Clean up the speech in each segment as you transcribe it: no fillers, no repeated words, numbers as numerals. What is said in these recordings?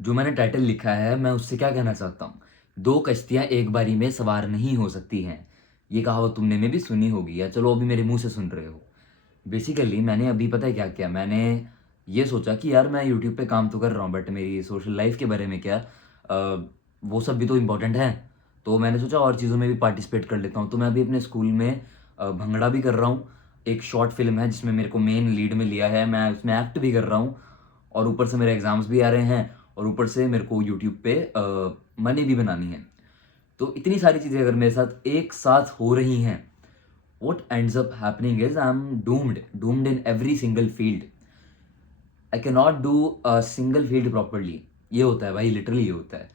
जो मैंने टाइटल लिखा है मैं उससे क्या कहना चाहता हूँ। दो कश्तियाँ एक बारी में सवार नहीं हो सकती हैं। ये कहावत तुमने में भी सुनी होगी या चलो अभी मेरे मुंह से सुन रहे हो। बेसिकली मैंने अभी पता है क्या किया, मैंने ये सोचा कि यार मैं यूट्यूब पे काम तो कर रहा हूँ बट मेरी सोशल लाइफ के बारे में क्या, वो सब भी तो इम्पोर्टेंट है। तो मैंने सोचा और चीज़ों में भी पार्टिसिपेट कर लेता हूँ। तो मैं अभी अपने स्कूल में भंगड़ा भी कर रहा हूँ। एक शॉर्ट फिल्म है जिसमें मेरे को मेन लीड में लिया है, मैं उसमें एक्ट भी कर रहा हूँ। और ऊपर से मेरे एग्ज़ाम्स भी आ रहे हैं और ऊपर से मेरे को यूट्यूब पे मनी भी बनानी है। तो इतनी सारी चीज़ें अगर मेरे साथ एक साथ हो रही हैं, what ends up happening is I'm doomed in every single field. I cannot do a single field properly. ये होता है भाई, लिटरली ये होता है।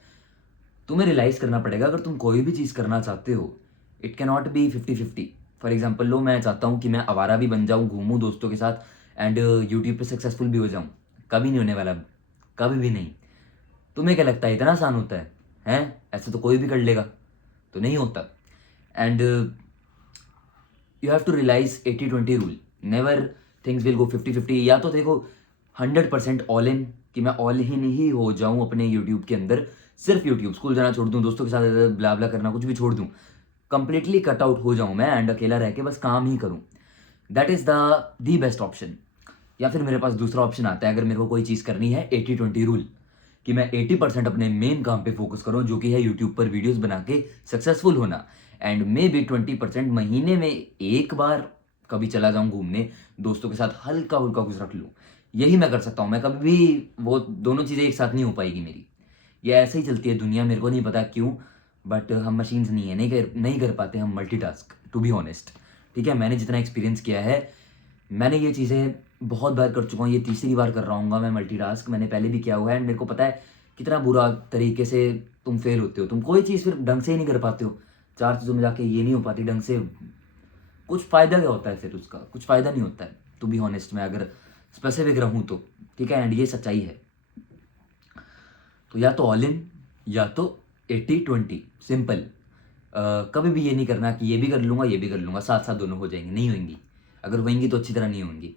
तुम्हें रियलाइज करना पड़ेगा अगर तुम कोई भी चीज़ करना चाहते हो, it can not be 50-50। For example लो, मैं चाहता हूँ कि मैं आवारा भी बन जाऊँ, घूमूँ दोस्तों के साथ एंड यूट्यूब पे सक्सेसफुल भी हो जाऊँ। कभी नहीं होने वाला, कभी भी नहीं। तुम्हें क्या लगता है इतना आसान होता है? हैं, ऐसे तो कोई भी कर लेगा, तो नहीं होता। And you have to realise 80-20 rule. Never things will go 50-50। या तो देखो 100% ऑल इन, कि मैं ऑल इन ही हो जाऊं अपने यूट्यूब के अंदर, सिर्फ यूट्यूब, स्कूल जाना छोड़ दूं, दोस्तों के साथ ब्ला ब्ला करना कुछ भी छोड़ दूं, कंप्लीटली कट आउट हो जाऊं मैं एंड अकेला रह के बस काम ही करूं। That is the best option. या फिर मेरे पास दूसरा ऑप्शन आता है, अगर मेरे को कोई चीज़ करनी है, 80-20 रूल, कि मैं 80% अपने मेन काम पे फोकस करूं जो कि है यूट्यूब पर वीडियोस बना के सक्सेसफुल होना। एंड मे बी 20% महीने में एक बार कभी चला जाऊं घूमने, दोस्तों के साथ हल्का फुल्का कुछ रख लूं। यही मैं कर सकता हूं। मैं कभी भी वो दोनों चीज़ें एक साथ नहीं हो पाएगी मेरी। ये ऐसे ही चलती है दुनिया, मेरे को नहीं पता क्यों, बट हम मशीन्स नहीं है, नहीं कर पाते हम मल्टीटास्क, टू बी ऑनेस्ट। ठीक है, मैंने जितना एक्सपीरियंस किया है, मैंने ये चीज़ें बहुत बार कर चुका हूँ, ये तीसरी बार कर रहा हूँ मैं मल्टीटास्क। मैंने पहले भी किया हुआ है एंड मेरे को पता है कितना बुरा तरीके से तुम फेल होते हो। तुम कोई चीज़ फिर ढंग से ही नहीं कर पाते हो, चार चीज़ों में जाके ये नहीं हो पाती ढंग से। कुछ फ़ायदा क्या होता है फिर उसका? कुछ फ़ायदा नहीं होता है, टू बी ऑनेस्ट, मैं अगर स्पेसिफिक रहूँ तो। ठीक है, एंड ये सच्चाई है। तो या तो ऑल इन या तो 80-20, सिंपल। कभी भी ये नहीं करना कि ये भी कर लूँगा ये भी कर लूँगा, साथ साथ दोनों हो जाएंगे, नहीं होंगी। अगर होंगी तो अच्छी तरह नहीं होंगी।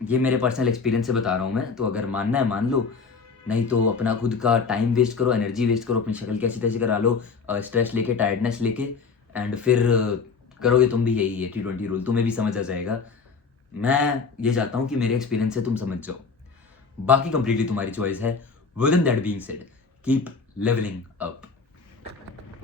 ये मेरे पर्सनल एक्सपीरियंस से बता रहा हूँ मैं, तो अगर मानना है मान लो, नहीं तो अपना खुद का टाइम वेस्ट करो, एनर्जी वेस्ट करो, अपनी शक्ल कैसी तैसी करा लो, स्ट्रेस लेके, टायर्डनेस लेके, एंड फिर करोगे तुम भी यही 80-20 रूल, तुम्हें भी समझ आ जाएगा। मैं ये चाहता हूँ कि मेरे एक्सपीरियंस से तुम समझ जाओ, बाकी कंप्लीटली तुम्हारी चॉइस है। With in that being said, keep levelling up.